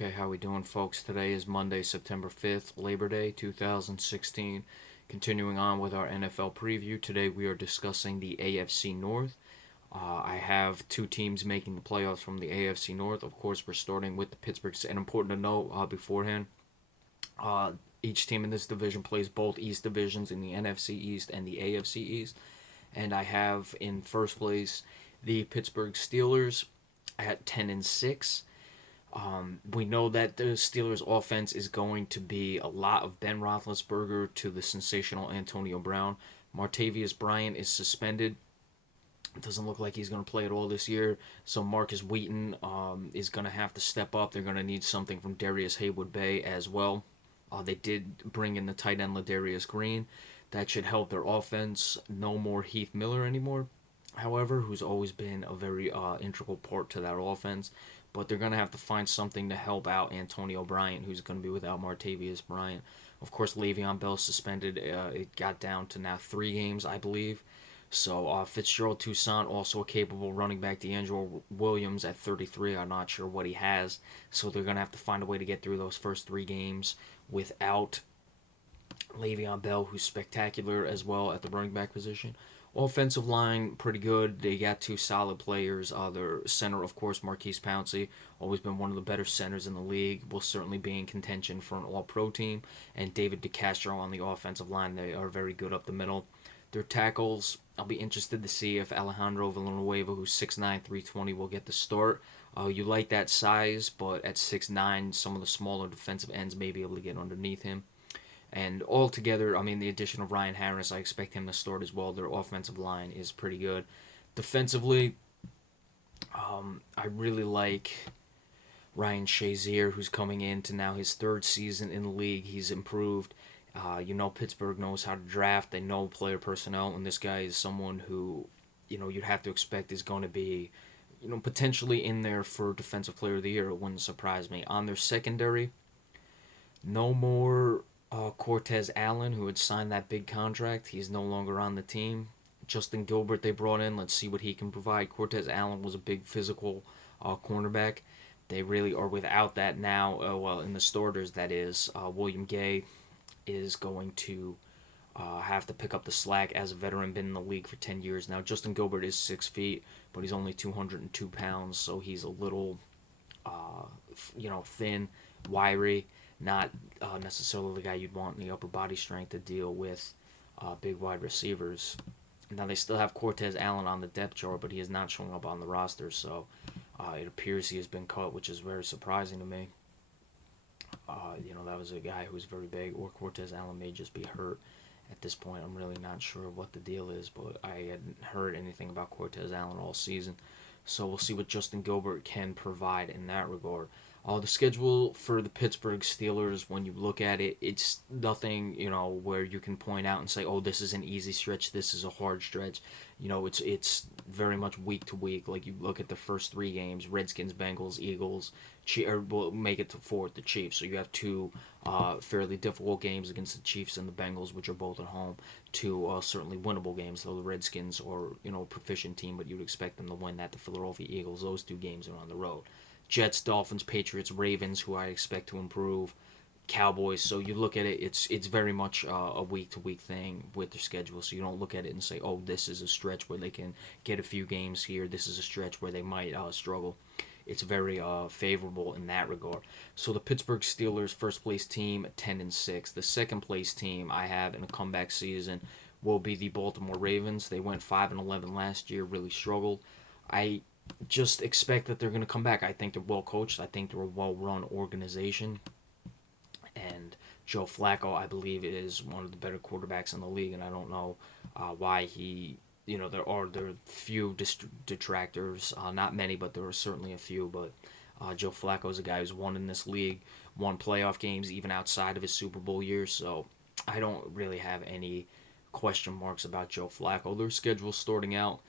Okay, how we doing, folks? Today is Monday, September 5th, Labor Day 2016. Continuing on with our NFL preview, today we are discussing the AFC North. I have two teams making the playoffs from the AFC North. Of course, we're starting with the Pittsburgh. And important to note beforehand, uh, each team in this division plays both East divisions in the NFC East and the AFC East. And I have in first place the Pittsburgh Steelers at 10-6. We know that the Steelers' offense is going to be a lot of Ben Roethlisberger to the sensational Antonio Brown. Martavius Bryant is suspended. It doesn't look like he's going to play at all this year. So Marcus Wheaton is going to have to step up. They're going to need something from Darius Haywood-Bay as well. They did bring in the tight end Ladarius Green. That should help their offense. No more Heath Miller anymore, however, who's always been a very integral part to that offense. But they're going to have to find something to help out Antonio Bryant, who's going to be without Martavius Bryant. Of course, Le'Veon Bell suspended. It got down to now 3 games, I believe. So Fitzgerald Toussaint, also a capable running back. DeAngelo Williams at 33. I'm not sure what he has. So they're going to have to find a way to get through those first 3 games without Le'Veon Bell, who's spectacular as well at the running back position. Offensive line, pretty good. They got 2 solid players. Their center, of course, Marquise Pouncey, always been one of the better centers in the league. Will certainly be in contention for an All-Pro team. And David DeCastro on the offensive line. They are very good up the middle. Their tackles, I'll be interested to see if Alejandro Villanueva, who's 6'9", 320, will get the start. You like that size, but at 6'9", some of the smaller defensive ends may be able to get underneath him. And altogether, I mean, the addition of Ryan Harris, I expect him to start as well. Their offensive line is pretty good. Defensively, I really like Ryan Shazier, who's coming into now his 3rd season in the league. He's improved. Pittsburgh knows how to draft. They know player personnel, and this guy is someone who, you'd have to expect is going to be, potentially in there for Defensive Player of the Year. It wouldn't surprise me. On their secondary, no more Cortez Allen, who had signed that big contract. He's no longer on the team. Justin Gilbert they brought in. Let's see what he can provide. Cortez Allen was a big physical cornerback. They really are without that now. In the starters, that is. William Gay is going to have to pick up the slack as a veteran, been in the league for 10 years now. Justin Gilbert is 6 feet, but he's only 202 pounds, so he's a little, thin, wiry, not necessarily the guy you'd want in the upper body strength to deal with big wide receivers. Now, they still have Cortez Allen on the depth chart, but he is not showing up on the roster, so it appears he has been cut, which is very surprising to me. That was a guy who was very big, or Cortez Allen may just be hurt at this point. I'm really not sure what the deal is, but I hadn't heard anything about Cortez Allen all season. So we'll see what Justin Gilbert can provide in that regard. The schedule for the Pittsburgh Steelers, when you look at it, it's nothing, where you can point out and say, oh, this is an easy stretch, this is a hard stretch. It's very much week to week. Like, you look at the first 3 games, Redskins, Bengals, Eagles, will make it to 4 the Chiefs. So you have 2 fairly difficult games against the Chiefs and the Bengals, which are both at home. 2 certainly winnable games, though the Redskins are, a proficient team, but you'd expect them to win that. The Philadelphia Eagles, those 2 games are on the road. Jets, Dolphins, Patriots, Ravens, who I expect to improve, Cowboys. So you look at it, it's very much a week to week thing with their schedule. So you don't look at it and say, oh, this is a stretch where they can get a few games here. This is a stretch where they might struggle. It's very favorable in that regard. So the Pittsburgh Steelers, first place team, 10-6. The second place team I have in a comeback season will be the Baltimore Ravens. They went 5-11 last year, really struggled. I just expect that they're going to come back. I think they're well coached. I think they're a well-run organization. And Joe Flacco, I believe, is one of the better quarterbacks in the league, and I don't know why he, there are few detractors, not many, but there are certainly a few, but Joe Flacco is a guy who's won in this league, won playoff games even outside of his Super Bowl years, so I don't really have any question marks about Joe Flacco. Their schedule starting out,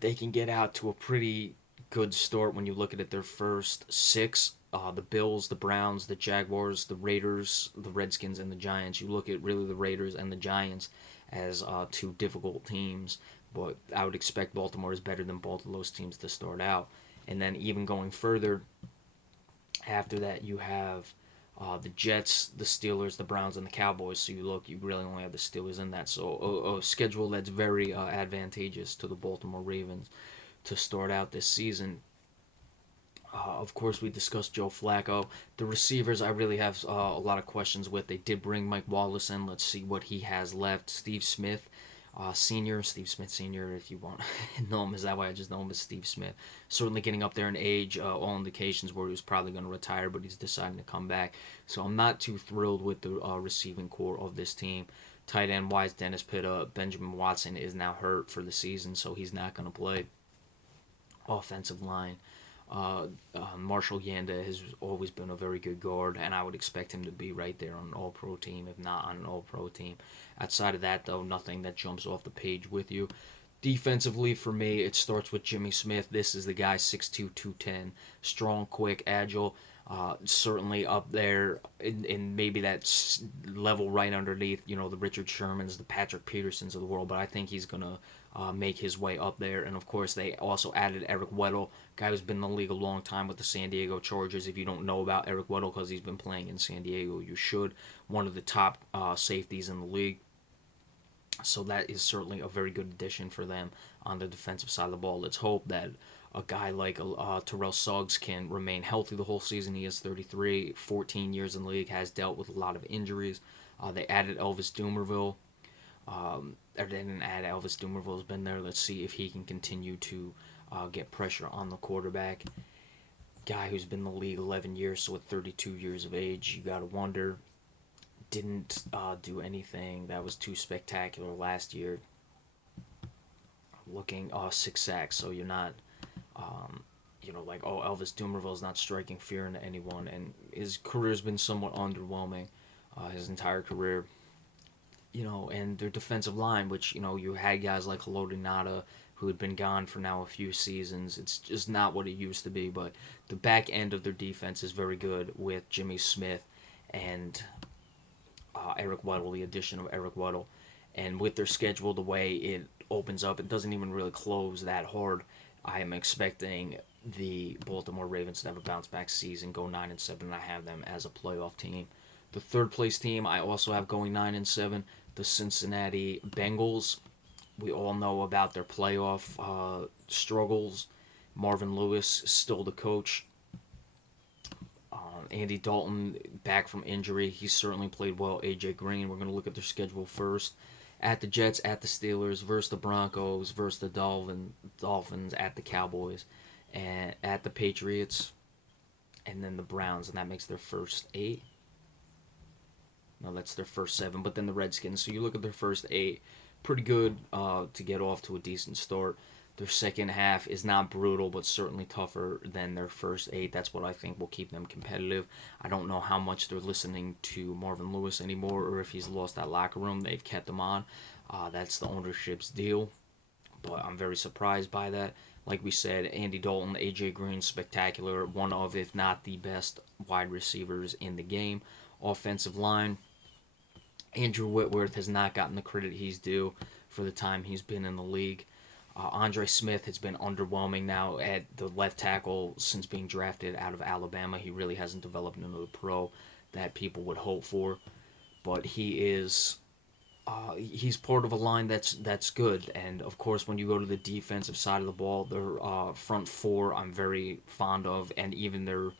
they can get out to a pretty good start when you look at it. Their first 6, the Bills, the Browns, the Jaguars, the Raiders, the Redskins, and the Giants. You look at really the Raiders and the Giants as 2 difficult teams, but I would expect Baltimore is better than both of those teams to start out. And then even going further, After that, you have the Jets, the Steelers, the Browns, and the Cowboys. So you really only have the Steelers in that. So a schedule that's very advantageous to the Baltimore Ravens to start out this season. Of course, we discussed Joe Flacco. The receivers, I really have a lot of questions with. They did bring Mike Wallace in. Let's see what he has left. Steve Smith, Senior, Steve Smith Senior, if you want to know him as that way. I just know him as Steve Smith. Certainly getting up there in age. All indications were he was probably going to retire, but he's deciding to come back. So I'm not too thrilled with the receiving core of this team. Tight end wise, Dennis Pitta, Benjamin Watson is now hurt for the season, so he's not going to play. Offensive line. Marshall Yanda has always been a very good guard, and I would expect him to be right there on an All-Pro team, if not on an All-Pro team. Outside of that, though, nothing that jumps off the page with you. Defensively, for me, it starts with Jimmy Smith. This is the guy, 6'2", 210, strong, quick, agile. Certainly up there in maybe that level right underneath, the Richard Shermans, the Patrick Petersons of the world. But I think he's going to make his way up there. And of course, they also added Eric Weddle, guy who's been in the league a long time with the San Diego Chargers. If you don't know about Eric Weddle because he's been playing in San Diego, you should. One of the top safeties in the league. So that is certainly a very good addition for them on the defensive side of the ball. Let's hope that a guy like Terrell Suggs can remain healthy the whole season. He is 33, 14 years in the league, has dealt with a lot of injuries. They added Elvis Dumervil. Or they didn't add Elvis Dumervil, has been there. Let's see if he can continue to get pressure on the quarterback. Guy who's been in the league 11 years, so at 32 years of age, you got to wonder. Didn't do anything that was too spectacular last year. Looking 6 sacks, so you're not, like, Elvis Dumerville's not striking fear into anyone, and his career's been somewhat underwhelming his entire career. And their defensive line, which, you had guys like Haloti Ngata who had been gone for now a few seasons. It's just not what it used to be, but the back end of their defense is very good with Jimmy Smith and Eric Weddle, the addition of Eric Weddle. And with their schedule, the way it opens up, it doesn't even really close that hard. I am expecting the Baltimore Ravens to have a bounce back season, go 9-7, and I have them as a playoff team. The third place team I also have going 9-7, the Cincinnati Bengals. We all know about their playoff struggles. Marvin Lewis still the coach. Andy Dalton back from injury. He certainly played well. AJ Green. We're going to look at their schedule first. At the Jets, at the Steelers, versus the Broncos, versus the Dolphins, at the Cowboys, and at the Patriots, and then the Browns, and that makes their first 8. No, that's their first 7, but then the Redskins. So you look at their first 8, pretty good to get off to a decent start. Their second half is not brutal, but certainly tougher than their first 8. That's what I think will keep them competitive. I don't know how much they're listening to Marvin Lewis anymore, or if he's lost that locker room. They've kept him on. That's the ownership's deal, but I'm very surprised by that. Like we said, Andy Dalton, AJ Green, spectacular. One of, if not the best wide receivers in the game. Offensive line, Andrew Whitworth has not gotten the credit he's due for the time he's been in the league. Andre Smith has been underwhelming now at the left tackle since being drafted out of Alabama. He really hasn't developed into the pro that people would hope for, but he's part of a line that's good. And of course, when you go to the defensive side of the ball, their front 4 I'm very fond of, and even their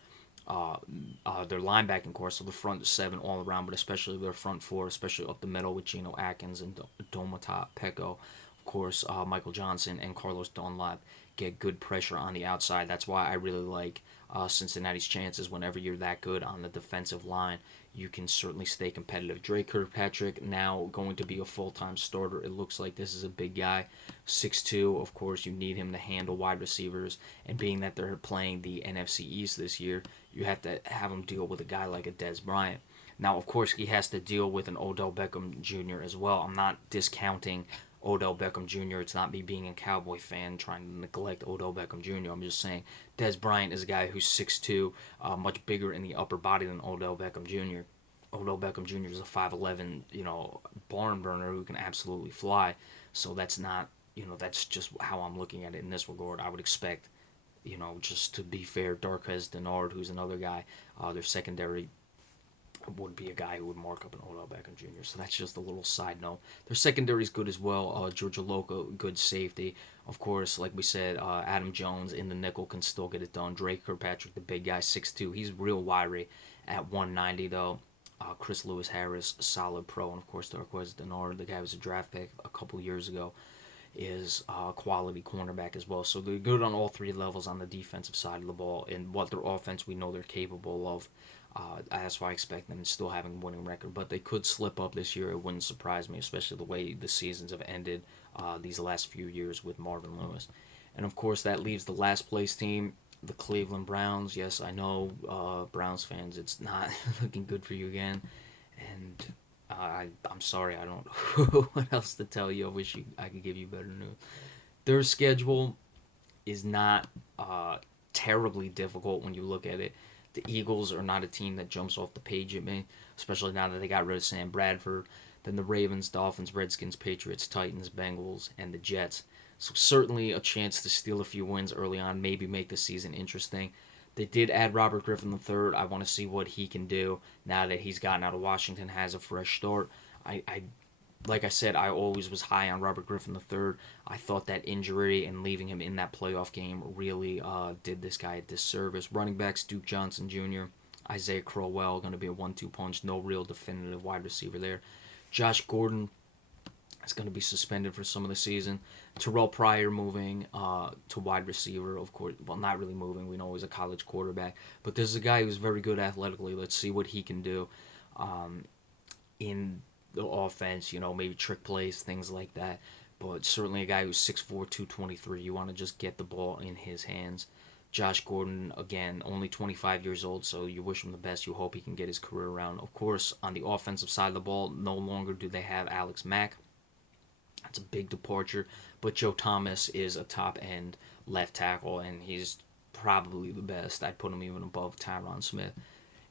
linebacking core, so the front 7 all around, but especially their front 4, especially up the middle with Geno Atkins and Domata Peko. Of course, Michael Johnson and Carlos Dunlap get good pressure on the outside. That's why I really like Cincinnati's chances. Whenever you're that good on the defensive line, you can certainly stay competitive. Drake Kirkpatrick now going to be a full-time starter. It looks like this is a big guy. 6'2", of course, you need him to handle wide receivers. And being that they're playing the NFC East this year, you have to have him deal with a guy like a Dez Bryant. Now, of course, he has to deal with an Odell Beckham Jr. as well. I'm not discounting Odell Beckham Jr. It's not me being a Cowboy fan trying to neglect Odell Beckham Jr. I'm just saying Dez Bryant is a guy who's 6'2", much bigger in the upper body than Odell Beckham Jr. Odell Beckham Jr. is a 5'11", barn burner who can absolutely fly. So that's not, that's just how I'm looking at it in this regard. I would expect Just to be fair, Darquez Denard, who's another guy, their secondary would be a guy who would mark up an Odell Beckham Jr. So that's just a little side note. Their secondary is good as well. Georgia Loca, good safety. Of course, like we said, Adam Jones in the nickel can still get it done. Drake Kirkpatrick, the big guy, 6'2". He's real wiry at 190, though. Chris Lewis Harris, solid pro. And, of course, Darquez Denard, the guy who was a draft pick a couple years ago, is a quality cornerback as well. So they're good on all three levels on the defensive side of the ball. And what their offense, we know they're capable of. That's why I expect them still having a winning record. But they could slip up this year. It wouldn't surprise me, especially the way the seasons have ended these last few years with Marvin Lewis. And, of course, that leaves the last place team, the Cleveland Browns. Yes, I know, Browns fans, it's not looking good for you again. And I'm sorry, I don't know what else to tell you. I wish I could give you better news. Their schedule is not terribly difficult when you look at it. The Eagles are not a team that jumps off the page at me, especially now that they got rid of Sam Bradford. Then the Ravens, Dolphins, Redskins, Patriots, Titans, Bengals, and the Jets. So certainly a chance to steal a few wins early on, maybe make the season interesting. They did add Robert Griffin III. I want to see what he can do now that he's gotten out of Washington, has a fresh start. I like I said, I always was high on Robert Griffin III. I thought that injury and leaving him in that playoff game really did this guy a disservice. Running backs, Duke Johnson Jr., Isaiah Crowell, going to be a 1-2 punch. No real definitive wide receiver there. Josh Gordon is going to be suspended for some of the season. Terrell Pryor moving to wide receiver, of course. Well, not really moving. We know he's a college quarterback. But this is a guy who's very good athletically. Let's see what he can do in the offense, maybe trick plays, things like that. But certainly a guy who's 6'4", 223. You want to just get the ball in his hands. Josh Gordon, again, only 25 years old, so you wish him the best. You hope he can get his career around. Of course, on the offensive side of the ball, no longer do they have Alex Mack. That's a big departure. But Joe Thomas is a top-end left tackle, and he's probably the best. I'd put him even above Tyron Smith.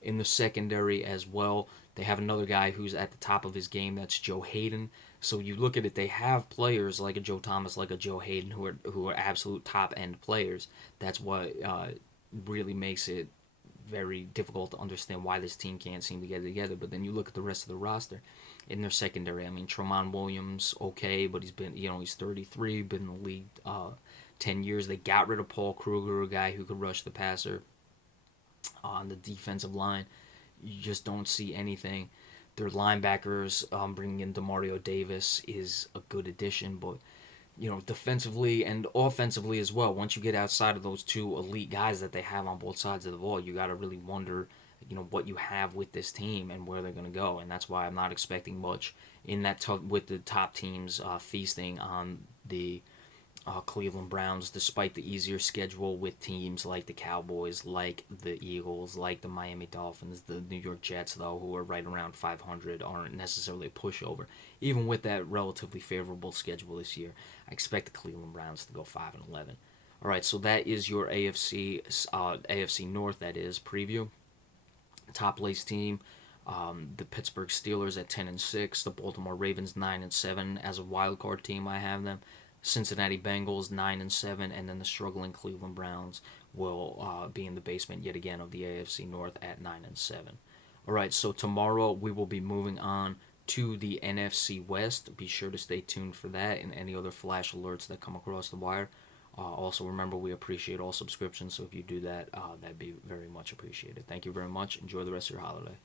In the secondary as well, they have another guy who's at the top of his game. That's Joe Hayden. So you look at it, they have players like a Joe Thomas, like a Joe Hayden, who are absolute top end players. That's what really makes it very difficult to understand why this team can't seem to get it together. But then you look at the rest of the roster in their secondary. I mean, Tramon Williams, okay, but he's been, he's 33, been in the league 10 years. They got rid of Paul Kruger, a guy who could rush the passer. On the defensive line, you just don't see anything. Their linebackers, bringing in Demario Davis is a good addition, but defensively and offensively as well. Once you get outside of those two elite guys that they have on both sides of the ball, you got to really wonder, what you have with this team and where they're going to go. And that's why I'm not expecting much in that with the top teams feasting on the Cleveland Browns, despite the easier schedule with teams like the Cowboys, like the Eagles, like the Miami Dolphins, the New York Jets, though, who are right around 500, aren't necessarily a pushover. Even with that relatively favorable schedule this year, I expect the Cleveland Browns to go 5-11. All right, so that is your AFC North, that is, preview. Top place team. The Pittsburgh Steelers at 10-6, the Baltimore Ravens 9-7 as a wild card team. I have them. Cincinnati Bengals 9-7, and then the struggling Cleveland Browns will be in the basement yet again of the AFC North at 9-7. All right, so tomorrow we will be moving on to the NFC West. Be sure to stay tuned for that and any other flash alerts that come across the wire. Also, remember, we appreciate all subscriptions, so if you do that, that'd be very much appreciated. Thank you very much. Enjoy the rest of your holiday.